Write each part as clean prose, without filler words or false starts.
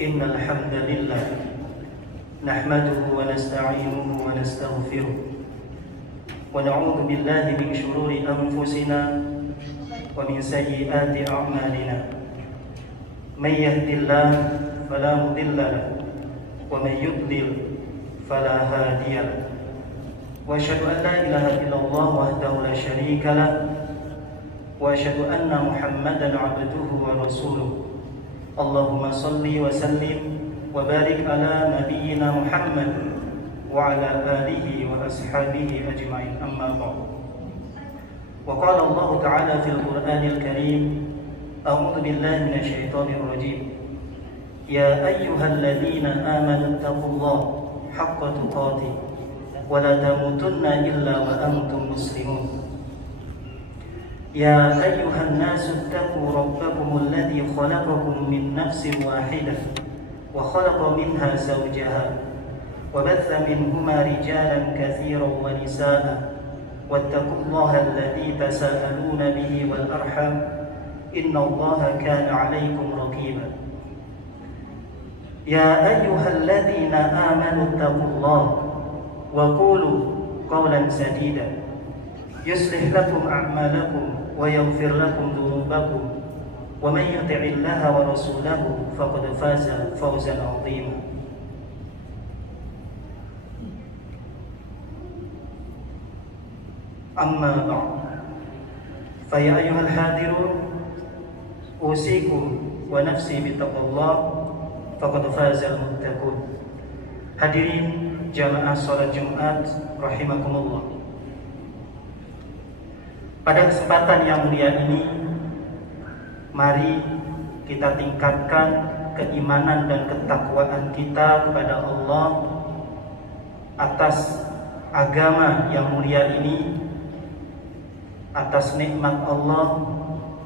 إن الحمد لله نحمده ونستعينه ونستغفره ونعوذ بالله من شرور أنفسنا ومن سيئات أعمالنا من يهد الله فلا مضل له ومن يضلل فلا هادي له وأشهد أن لا إله إلا الله وحده لا شريك له وأشهد أن محمدا عبده ورسوله اللهم صل وسلم وبارك على نبينا محمد وعلى آله وأصحابه أجمعين أما بعد وقال الله تعالى في القرآن الكريم أعوذ بالله من الشيطان الرجيم يا أيها الذين آمنوا اتقوا الله حق تقاته ولا تموتن إلا وأنتم مسلمون يا أيها الناس اتقوا ربكم الذي خلقكم من نفس واحدة وخلق منها زوجها وبث منهما رجالا كثيرا ونساء واتقوا الله الذي تساءلون به والأرحام إن الله كان عليكم رقيبا يا أيها الذين آمنوا اتقوا الله وقولوا قولا سديدا يصلح لكم أعمالكم ويغفر لكم ذنوبكم ومن يطع الله ورسوله فقد فاز فوزا عظيما أما بعد فيا أيها الحاضرون أوصيكم ونفسي بتقوى الله فقد فاز المتقون. Hadirin jamaah salat Jumat rahimakumullah. Pada kesempatan yang mulia ini, mari kita tingkatkan keimanan dan ketakwaan kita kepada Allah atas agama yang mulia ini, atas nikmat Allah,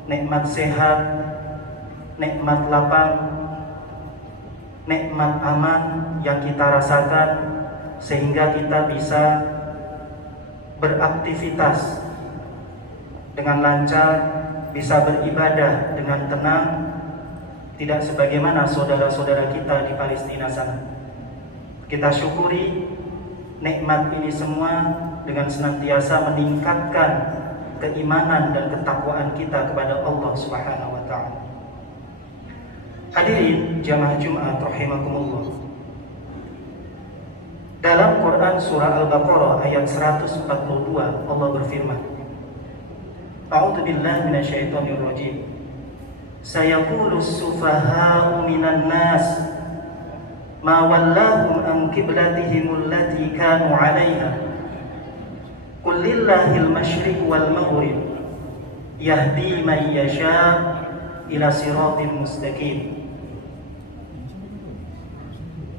nikmat sehat, nikmat lapang, nikmat aman yang kita rasakan, sehingga kita bisa beraktivitas dengan lancar, bisa beribadah dengan tenang, tidak sebagaimana saudara-saudara kita di Palestina sana. Kita syukuri nikmat ini semua dengan senantiasa meningkatkan keimanan dan ketakwaan kita kepada Allah Subhanahu wa taala. Hadirin jamaah Jumat rahimakumullah. Dalam Quran surah Al-Baqarah ayat 142 Allah berfirman, A'udzu billahi minasyaitonir rajim. Sayaqulu as-sufaha'u minan nas ma wallahum an qiblatihim allati kanu 'alaiha. Qul lillahil masyriq wal maghrib yahdi man yasha' ila siratin mustaqim.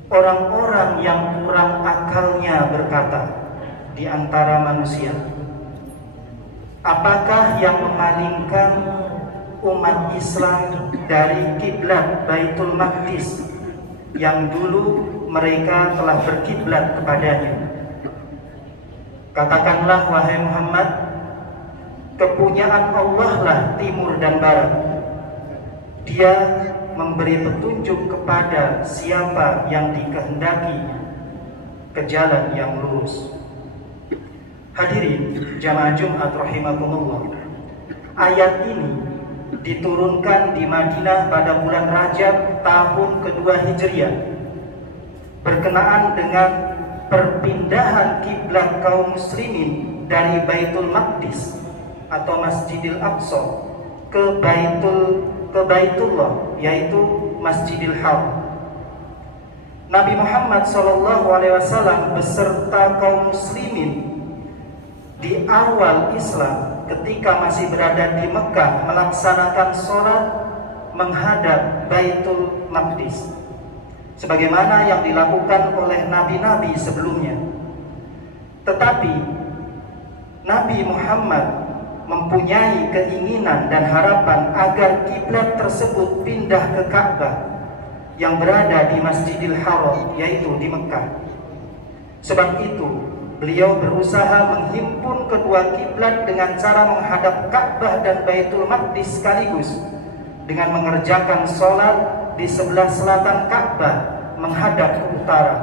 Orang-orang yang kurang akalnya berkata di antara manusia, apakah yang memalingkan umat Islam dari kiblat Baitul Maqdis yang dulu mereka telah berkiblat kepadanya? Katakanlah wahai Muhammad, kepunyaan Allah lah timur dan barat. Dia memberi petunjuk kepada siapa yang dikehendaki ke jalan yang lurus. Hadirin jamaah Jumat rahimakumullah. Ayat ini diturunkan di Madinah pada bulan Rajab tahun kedua Hijriah, berkenaan dengan perpindahan kiblat kaum muslimin dari Baitul Maqdis atau Masjidil Aqsa ke Baitullah, yaitu Masjidil Haram. Nabi Muhammad SAW beserta kaum muslimin di awal Islam ketika masih berada di Mekah melaksanakan sholat menghadap Baitul Maqdis, sebagaimana yang dilakukan oleh nabi-nabi sebelumnya. Tetapi Nabi Muhammad mempunyai keinginan dan harapan agar kiblat tersebut pindah ke Ka'bah yang berada di Masjidil Haram, yaitu di Mekah. Sebab itu beliau berusaha menghimpun kedua kiblat dengan cara menghadap Ka'bah dan Baitul Maqdis sekaligus, dengan mengerjakan sholat di sebelah selatan Ka'bah menghadap ke utara,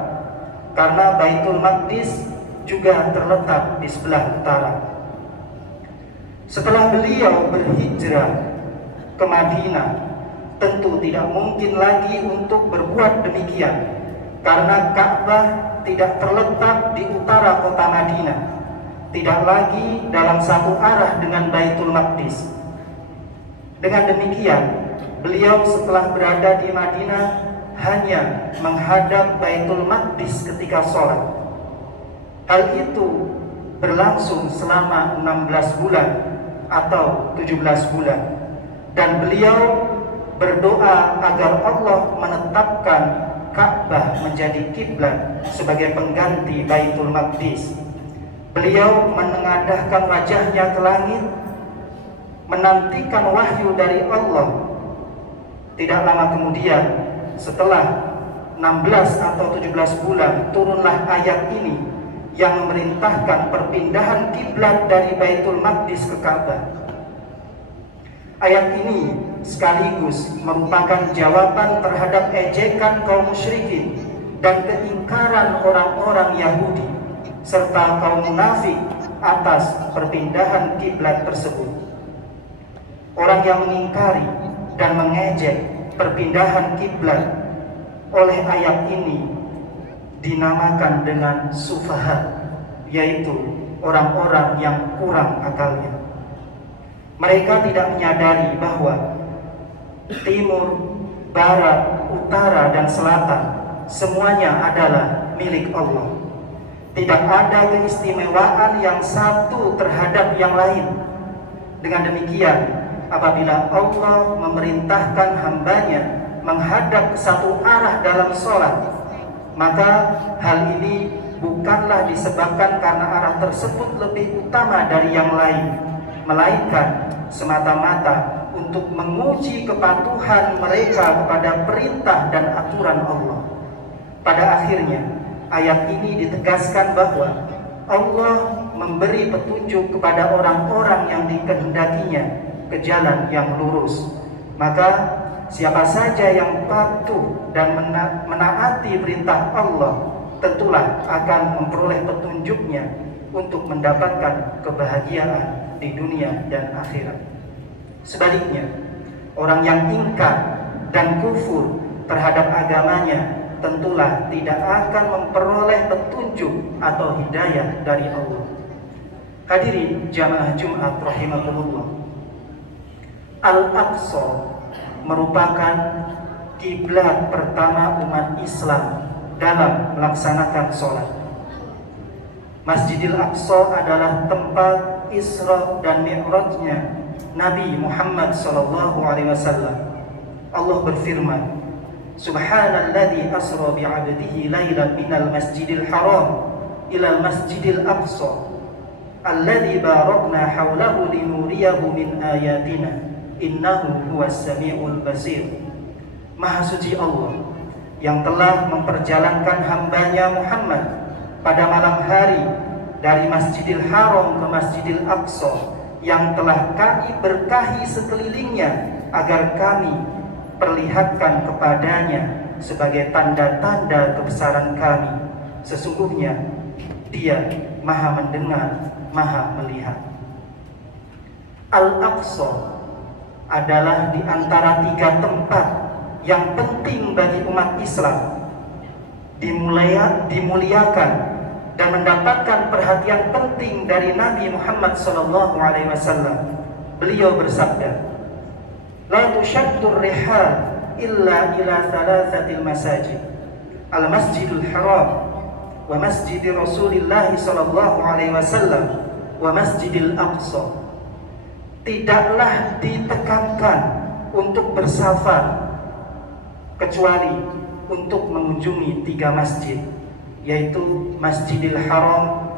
karena Baitul Maqdis juga terletak di sebelah utara. Setelah beliau berhijrah ke Madinah, tentu tidak mungkin lagi untuk berbuat demikian, karena Ka'bah tidak terletak di utara kota Madinah, tidak lagi dalam satu arah dengan Baitul Maqdis. Dengan demikian, beliau setelah berada di Madinah hanya menghadap Baitul Maqdis ketika sholat. Hal itu berlangsung selama 16 bulan atau 17 bulan, dan beliau berdoa agar Allah menetapkan Ka'bah menjadi kiblat sebagai pengganti Baitul Maqdis. Beliau menengadahkan wajahnya ke langit, menantikan wahyu dari Allah. Tidak lama kemudian, setelah 16 atau 17 bulan, turunlah ayat ini yang memerintahkan perpindahan kiblat dari Baitul Maqdis ke Ka'bah. Ayat ini sekaligus merupakan jawaban terhadap ejekan kaum musyrikin dan keingkaran orang-orang Yahudi serta kaum munafik atas perpindahan kiblat tersebut. Orang yang mengingkari dan mengejek perpindahan kiblat oleh ayat ini dinamakan dengan sufaha, yaitu orang-orang yang kurang akalnya. Mereka tidak menyadari bahwa timur, barat, utara, dan selatan semuanya adalah milik Allah. Tidak ada keistimewaan yang satu terhadap yang lain. Dengan demikian, apabila Allah memerintahkan hambanya menghadap ke satu arah dalam sholat, maka hal ini bukanlah disebabkan karena arah tersebut lebih utama dari yang lain, melainkan semata-mata untuk menguji kepatuhan mereka kepada perintah dan aturan Allah. Pada akhirnya, ayat ini ditegaskan bahwa Allah memberi petunjuk kepada orang-orang yang dikehendakinya ke jalan yang lurus. Maka siapa saja yang patuh dan menaati perintah Allah, tentulah akan memperoleh petunjuknya untuk mendapatkan kebahagiaan di dunia dan akhirat. Sebaliknya, orang yang ingkar dan kufur terhadap agamanya tentulah tidak akan memperoleh petunjuk atau hidayah dari Allah. Hadirin jamaah Jumat rahimakumullah, Al-Aqsa merupakan kiblat pertama umat Islam dalam melaksanakan sholat. Masjidil Aqsa adalah tempat Isra dan Mi'rajnya Nabi Muhammad SAW. Allah berfirman, Subhanalladzi asra bi'abdihi lailan minal masjidil haram ilal masjidil aqsa alladzi barakna haulahu linuriyahu min ayatina innahu huwas sami'ul basir. Maha suci Allah yang telah memperjalankan hambanya Muhammad pada malam hari dari Masjidil Haram ke Masjidil Aqsa yang telah kami berkahi sekelilingnya agar kami perlihatkan kepadanya sebagai tanda-tanda kebesaran kami. Sesungguhnya Dia Maha mendengar, Maha melihat. Al-Aqsa adalah di antara 3 tempat yang penting bagi umat Islam, dimuliakan dan mendapatkan perhatian penting dari Nabi Muhammad SAW. Beliau bersabda, La tushaddur rihal illa ila 3 masajid, al-masjidul haram, wa masjidi Rasulillah SAW, wa masjidil aqsa. Tidaklah ditekankan untuk bersafar kecuali untuk mengunjungi 3 masjid, yaitu Masjidil Haram,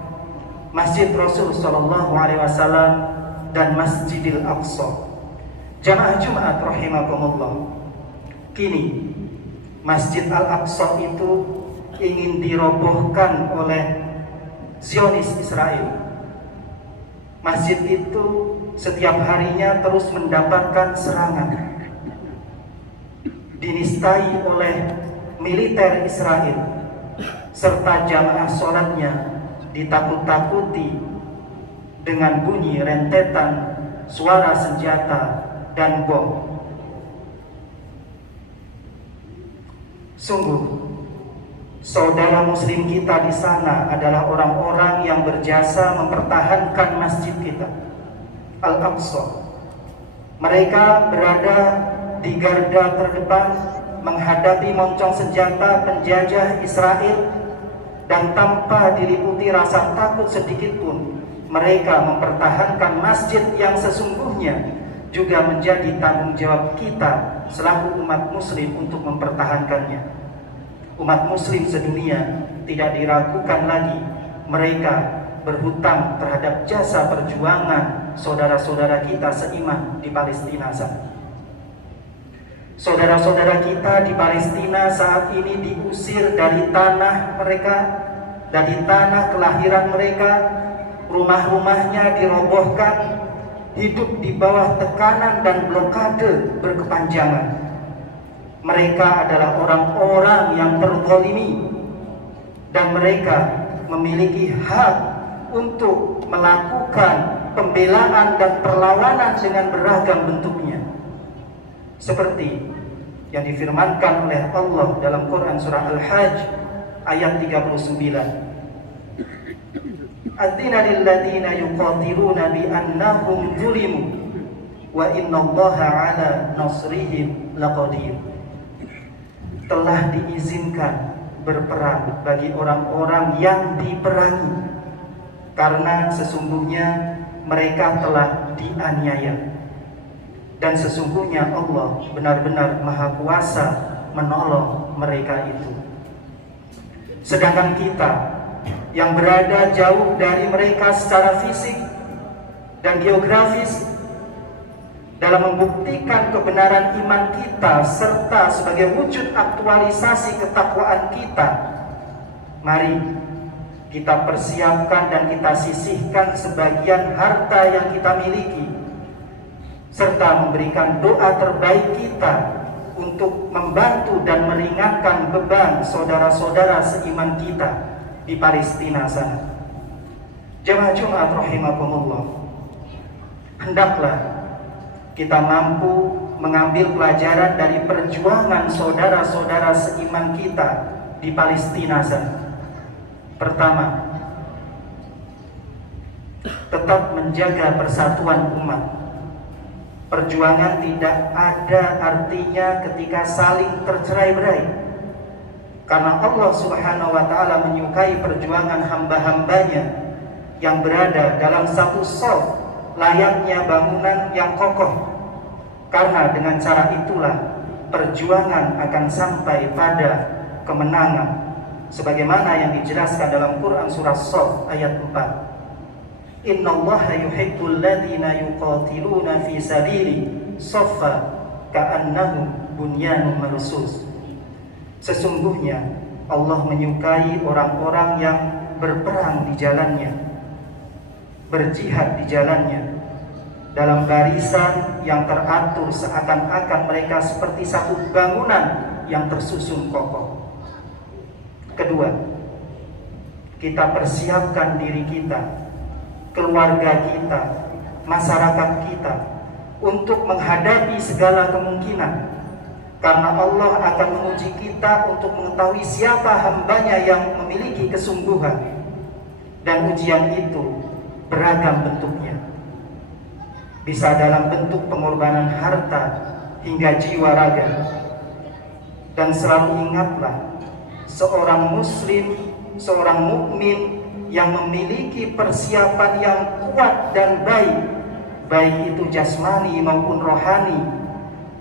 Masjid Rasul SAW, dan Masjidil Aqsa. Jamaah Jumat rahimakumullah, kini Masjid Al-Aqsa itu ingin dirobohkan oleh Zionis Israel. Masjid itu setiap harinya terus mendapatkan serangan. dinistai oleh militer Israel, serta jamaah sholatnya ditakut-takuti dengan bunyi rentetan suara senjata dan bom. Sungguh, saudara muslim kita di sana adalah orang-orang yang berjasa mempertahankan masjid kita, Al-Aqsa. Mereka berada di garda terdepan menghadapi moncong senjata penjajah Israel, dan tanpa diliputi rasa takut sedikit pun, mereka mempertahankan masjid yang sesungguhnya juga menjadi tanggung jawab kita selaku umat muslim untuk mempertahankannya. Umat muslim sedunia tidak diragukan lagi, mereka berhutang terhadap jasa perjuangan saudara-saudara kita seiman di Palestina sana. Saudara-saudara kita di Palestina saat ini diusir dari tanah mereka, dari tanah kelahiran mereka. Rumah-rumahnya dirobohkan, hidup di bawah tekanan dan blokade berkepanjangan. Mereka adalah orang-orang yang terzalimi, dan mereka memiliki hak untuk melakukan pembelaan dan perlawanan dengan beragam bentuknya, seperti yang difirmankan oleh Allah dalam Quran surah Al-Hajj ayat 39. Adzina lilladzina yuqatiluna bi annahum zulimu wa innallaha ala nasrihim laqadir. Telah diizinkan berperang bagi orang-orang yang diperangi, karena sesungguhnya mereka telah dianiaya, dan sesungguhnya Allah benar-benar maha kuasa menolong mereka itu. Sedangkan kita yang berada jauh dari mereka secara fisik dan geografis, dalam membuktikan kebenaran iman kita serta sebagai wujud aktualisasi ketakwaan kita, mari kita persiapkan dan kita sisihkan sebagian harta yang kita miliki, serta memberikan doa terbaik kita untuk membantu dan meringankan beban saudara-saudara seiman kita di Palestina sana. Jemaah Jumat rahimakumullah, hendaklah kita mampu mengambil pelajaran dari perjuangan saudara-saudara seiman kita di Palestina sana. Pertama, tetap menjaga persatuan umat. Perjuangan tidak ada artinya ketika saling tercerai-berai, karena Allah Subhanahu wa ta'ala menyukai perjuangan hamba-hambanya yang berada dalam satu shaf layaknya bangunan yang kokoh. Karena dengan cara itulah perjuangan akan sampai pada kemenangan, sebagaimana yang dijelaskan dalam Quran surah Shaf ayat 4. Innallaha yuhibbul ladzina yuqatiluna fi sabili shaffa ka'annahum bunyanun marsus. Sesungguhnya Allah menyukai orang-orang yang berperang di jalannya, berjihad di jalannya, dalam barisan yang teratur seakan-akan mereka seperti satu bangunan yang tersusun kokoh. Kedua, kita persiapkan diri kita, keluarga kita, masyarakat kita untuk menghadapi segala kemungkinan, karena Allah akan menguji kita untuk mengetahui siapa hambanya yang memiliki kesungguhan, dan ujian itu beragam bentuknya. Bisa dalam bentuk pengorbanan harta hingga jiwa raga. Dan selalu ingatlah, seorang muslim, seorang mukmin yang memiliki persiapan yang kuat dan baik itu jasmani maupun rohani,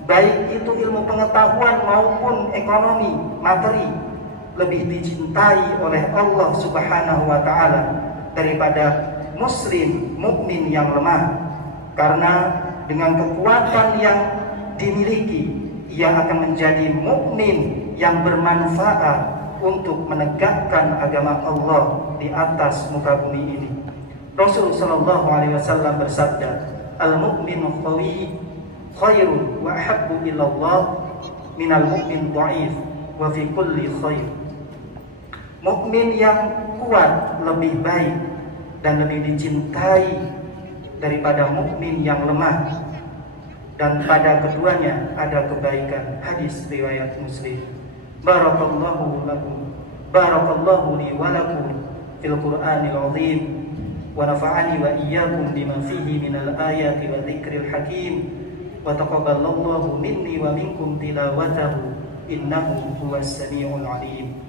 baik itu ilmu pengetahuan maupun ekonomi, materi, lebih dicintai oleh Allah Subhanahu wa ta'ala daripada muslim mukmin yang lemah. Karena dengan kekuatan yang dimiliki, ia akan menjadi mukmin yang bermanfaat untuk menegakkan agama Allah di atas muka bumi ini. Rasul sallallahu alaihi wasallam bersabda, "Al-mu'minu qawi khairun wa ahabbu ilallah minal mu'min dhaif wa fi kulli khair. Mukmin yang kuat lebih baik dan lebih dicintai daripada mukmin yang lemah, dan pada keduanya ada kebaikan. Hadis riwayat Muslim. Barakallahu lakum, barakallahu li wa lakum fil Qur'anil azim, wa nafa'ani wa iyyakum bima fihi minal ayati wa dzikril hakim, wa taqabbalallahu minni wa minkum tilawatahu innahu huwas samiul alim.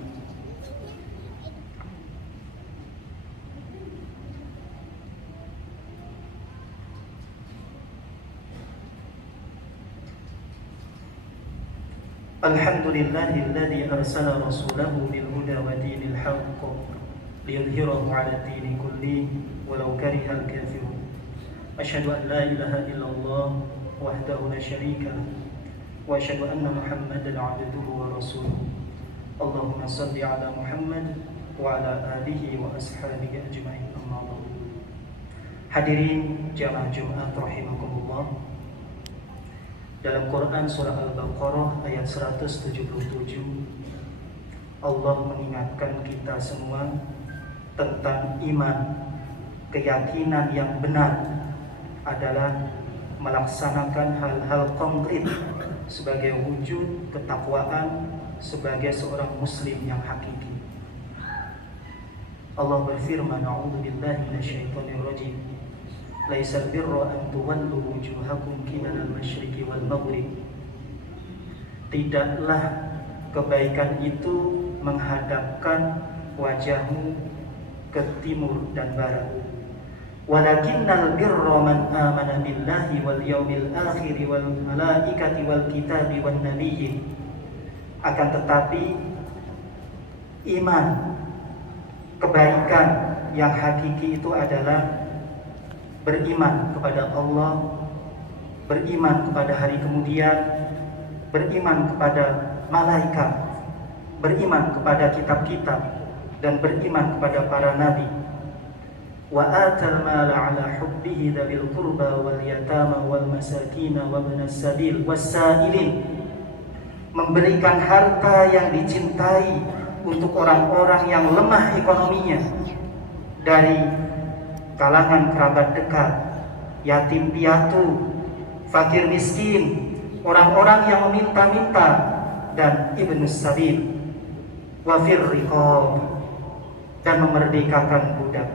Alhamdulillahilladzi arsala rasulahu bil huda wa dinil haqq liyudhhirahu 'ala ad-dini kullihi walau karihal kafirun. Asyhadu an la ilaha illallah wahdahu la syarika lah wa asyhadu anna Muhammadan 'abduhu wa rasuluhu. Allahumma shalli 'ala Muhammad wa 'ala alihi wa ashabihi ajma'in. Amma ba'd. Hadirin jamaah Jumat rahimakumullah. Dalam Quran surah Al-Baqarah ayat 177, Allah mengingatkan kita semua tentang iman. Keyakinan yang benar adalah melaksanakan hal-hal konkret sebagai wujud ketakwaan sebagai seorang muslim yang hakiki. Allah berfirman, a'udzubillahi minasyaitonir rajim. Laisal birra an tuwallu wujuhakum qibalal masyriqi wal maghrib. Tidaklah kebaikan itu menghadapkan wajahmu ke timur dan barat. Walakinnal birra man amana billahi wal yaumil akhir wal malaikati wal kitabi wan nabiyyin. Akan tetapi iman, kebaikan yang hakiki itu adalah beriman kepada Allah, beriman kepada hari kemudian, beriman kepada malaikat, beriman kepada kitab-kitab, dan beriman kepada para nabi. Wa atal mala ala hubbihi dzil qurba wal yatama wal masakin wa ibnas sabil wasailin. Memberikan harta yang dicintai untuk orang-orang yang lemah ekonominya, dari kalangan kerabat dekat, yatim piatu, fakir miskin, orang-orang yang meminta-minta, dan ibnus sabil, wa fir riqab, dan memerdekakan budak.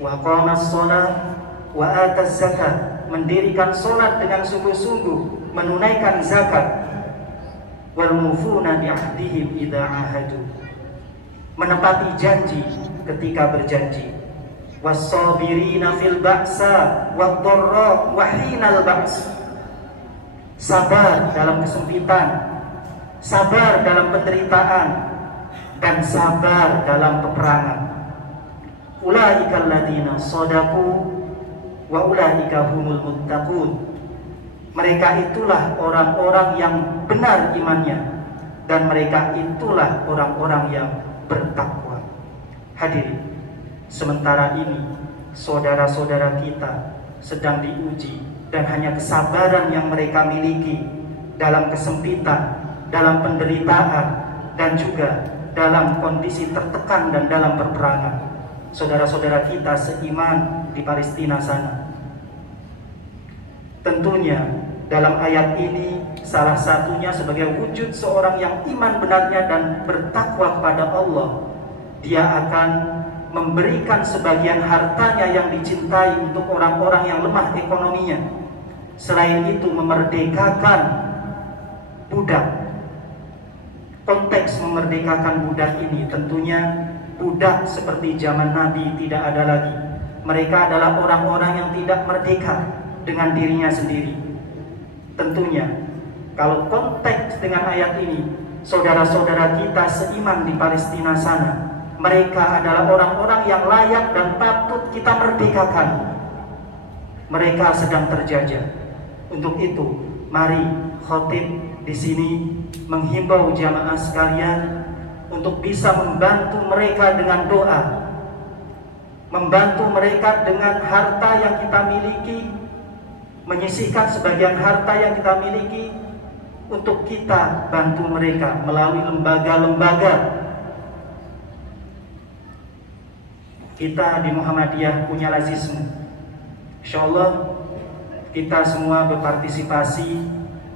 Wa qamas shalah wa ataz zakat, mendirikan salat dengan sungguh-sungguh, menunaikan zakat. Wal mufuna bi ahdihim idza ahadu, menepati janji ketika berjanji. Was-sabirina fil ba'sa wad-dharra wa hinal ba's, sabar dalam kesempitan, sabar dalam penderitaan, dan sabar dalam peperangan. Ulaika alladziina shadaqu wa ulaika humul muttaqun. Mereka itulah orang-orang yang benar imannya, dan mereka itulah orang-orang yang bertakwa. Hadirin, sementara ini saudara-saudara kita sedang diuji, dan hanya kesabaran yang mereka miliki dalam kesempitan, dalam penderitaan, dan juga dalam kondisi tertekan dan dalam peperangan. Saudara-saudara kita seiman di Palestina sana. Tentunya dalam ayat ini salah satunya sebagai wujud seorang yang iman benarnya dan bertakwa kepada Allah, dia akan memberikan sebagian hartanya yang dicintai untuk orang-orang yang lemah ekonominya. Selain itu memerdekakan budak. Konteks memerdekakan budak ini tentunya budak seperti zaman Nabi tidak ada lagi. Mereka adalah orang-orang yang tidak merdeka dengan dirinya sendiri. Tentunya kalau konteks dengan ayat ini, saudara-saudara kita seiman di Palestina sana, mereka adalah orang-orang yang layak dan patut kita merdekakan. Mereka sedang terjajah. Untuk itu, mari khotib di sini menghimbau jamaah sekalian untuk bisa membantu mereka dengan doa, membantu mereka dengan harta yang kita miliki, menyisihkan sebagian harta yang kita miliki untuk kita bantu mereka melalui lembaga-lembaga. Kita di Muhammadiyah punya lazisme. Insyaallah kita semua berpartisipasi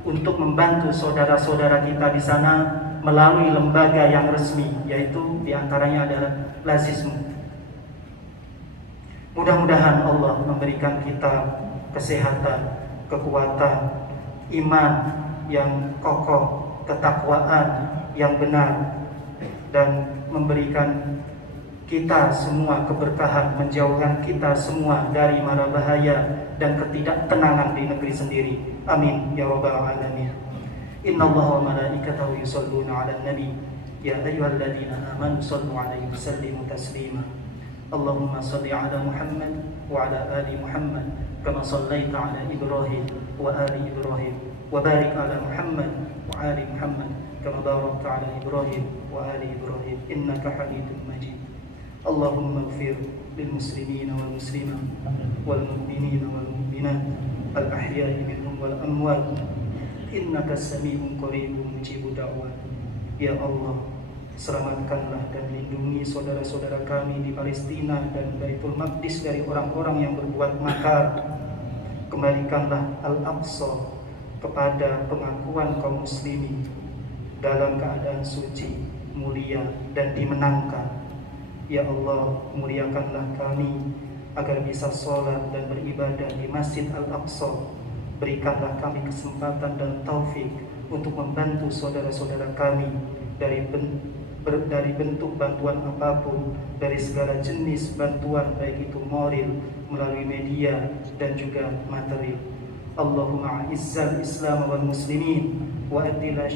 untuk membantu saudara-saudara kita di sana melalui lembaga yang resmi, yaitu diantaranya adalah lazisme. Mudah-mudahan Allah memberikan kita kesehatan, kekuatan, iman yang kokoh, ketakwaan yang benar, dan memberikan kita semua keberkahan, menjauhkan kita semua dari mara bahaya dan ketidaktenangan di negeri sendiri. Amin ya rabbal alamin. Innallaha wa malaikatahu yusholluna 'alan nabi ya ayyuhalladzina amanu shallu 'alaihi wa sallimu taslima. Allahumma shalli 'ala Muhammad wa 'ala ali Muhammad kama shallaita 'ala Ibrahim wa ali Ibrahim wa barik 'ala Muhammad wa ali Muhammad kama barakta 'ala Ibrahim wa ali Ibrahim innaka Hamidum Majid. Allahumma ighfir lil muslimina wal muslimat wal mu'minina wal mu'minat al ahya'i minhum wal amwat innaka sami'un qaribun mujibud da'wat. Ya Allah, selamatkanlah dan lindungi saudara-saudara kami di Palestina dan Baitul Maqdis dari orang-orang yang berbuat makar. Kembalikanlah Al-Aqsa kepada pengakuan kaum muslimin dalam keadaan suci, mulia dan dimenangkan. Ya Allah, muliakanlah kami agar bisa sholat dan beribadah di Masjid Al-Aqsa. Berikanlah kami kesempatan dan taufik untuk membantu saudara-saudara kami dari bentuk bantuan apapun, dari segala jenis bantuan, baik itu moral, melalui media dan juga materi. Allahumma izzal Islam wal muslimin wa adilla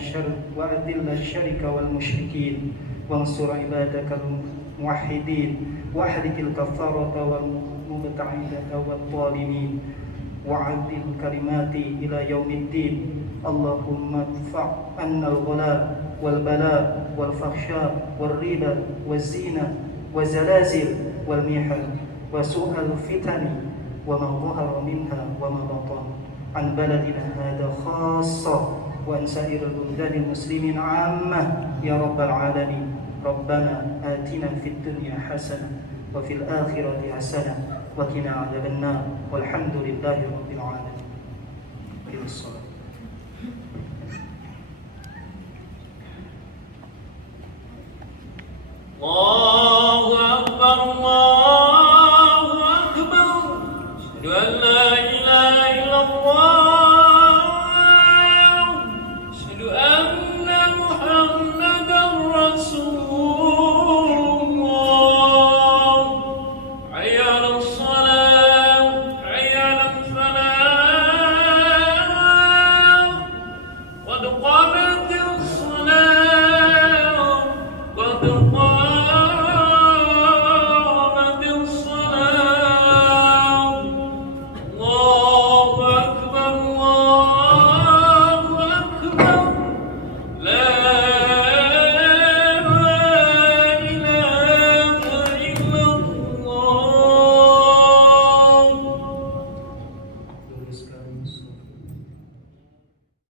syarika wal musyrikin wansur ibadakal muwahhidin wa ahdikil kafarata wal mubta'idata wal zalimin wa'adil kalimati ila yaumiddin. Allahumma dfa' anna al-ghala والبلاء والفحشاء والربا والزنا والزلازل والمحن وسوء الفتن وما ظهر منها وما بطن عن بلدنا هذا خاصة وعن سائر البلدان المسلمين عامة يا رب العالمين. ربنا آتنا في الدنيا حسنة وفي الآخرة حسنة وقنا عذاب النار والحمد لله رب العالمين.